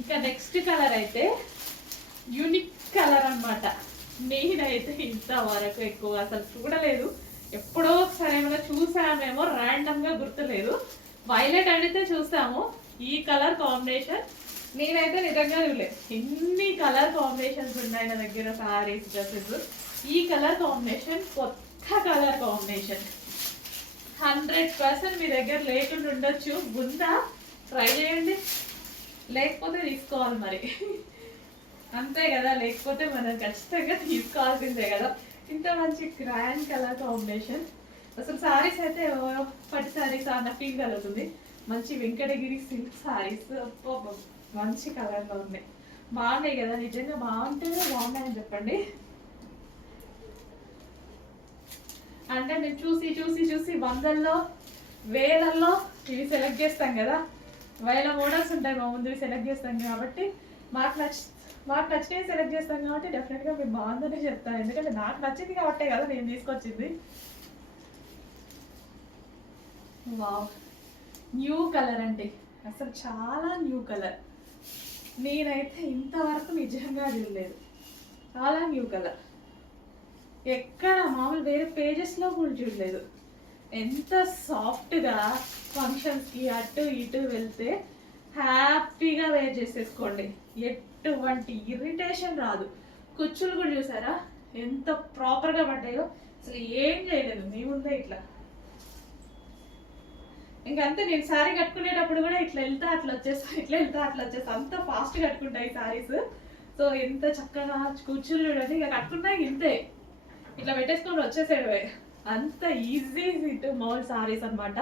ఇంకా next colour అయితే unique colour అన్నమాట. నేనైతే ఇంతవరకు ఎక్కువ అసలు చూడలేదు, ఎప్పుడో ఒకసారి ఏమైనా చూసామేమో, ర్యాండమ్గా గుర్తులేదు. వైలెట్ అడిగితే చూసాము, ఈ కలర్ కాంబినేషన్ నేనైతే నిజంగా చూడలేదు. ఎన్ని కలర్ కాంబినేషన్స్ ఉన్నాయి నా దగ్గర, సారీస్, డ్రెస్సెస్. ఈ కలర్ కాంబినేషన్ కొత్త కలర్ కాంబినేషన్. 100% మీ దగ్గర లేకుండా ఉండొచ్చు. ఉందా? ట్రై చేయండి, లేకపోతే తీసుకోవాలి మరి. అంతే కదా, లేకపోతే మనం ఖచ్చితంగా తీసుకోవాల్సిందే కదా. ఇంత మంచి గ్రాండ్ కలర్ కాంబినేషన్. అసలు సారీస్ అయితే పట్టు సారీస్ అన్న ఫీల్ కలుగుతుంది. మంచి వెంకటగిరి సిల్క్ సారీస్ మంచి కలర్లో ఉన్నాయి. బాగున్నాయి కదా, నిజంగా బాగుంటేనే బాగున్నాయని చెప్పండి. అంటే మేము చూసి చూసి చూసి వందల్లో వేలల్లో ఇవి సెలెక్ట్ చేస్తాం కదా. వేల మోడల్స్ ఉంటాయి మా ముందు, సెలెక్ట్ చేస్తాం కాబట్టి మాకు నచ్చినవి సెలెక్ట్ చేస్తాం కాబట్టి డెఫినెట్గా మేము బాగుందనే చెప్తాను. ఎందుకంటే నాకు నచ్చింది కాబట్టే కదా నేను తీసుకొచ్చింది. వావ్, న్యూ కలర్ అండి, అసలు చాలా న్యూ కలర్. నేనైతే ఇంతవరకు నిజంగా చూడలేదు. చాలా న్యూ కలర్, ఎక్కడ మామూలు వేరే పేజెస్లో కూడా చూడలేదు. ఎంత సాఫ్ట్గా ఫంక్షన్స్కి అటు ఇటు వెళ్తే హ్యాపీగా వేర్ చేసేసుకోండి. ఎటువంటి ఇరిటేషన్ రాదు. కుచ్చులు కూడా చూసారా ఎంత ప్రాపర్గా పడ్డాయో, అసలు ఏం చేయలేదు. మీ ముందే ఇట్లా ఇంకంతే. నేను శారీ కట్టుకునేటప్పుడు కూడా ఇట్లా వెళ్తా అట్లా వచ్చేస్తా, ఇట్లా వెళ్తా అట్లా వచ్చేస్తా, అంత ఫాస్ట్ కట్టుకుంటాయి సారీస్. సో ఎంత చక్కగా కుచ్చులు చూడండి, ఇక కట్టుకున్నా ఇంతే, ఇట్లా పెట్టేసుకొని వచ్చేసేయడమే. అంత ఈజీ టు మౌల్ సారీస్ అనమాట,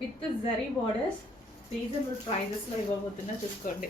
విత్ జరీ బార్డర్స్. రీజనబుల్ ప్రైజెస్లో ఇవ్వబోతున్నా, చూసుకోండి.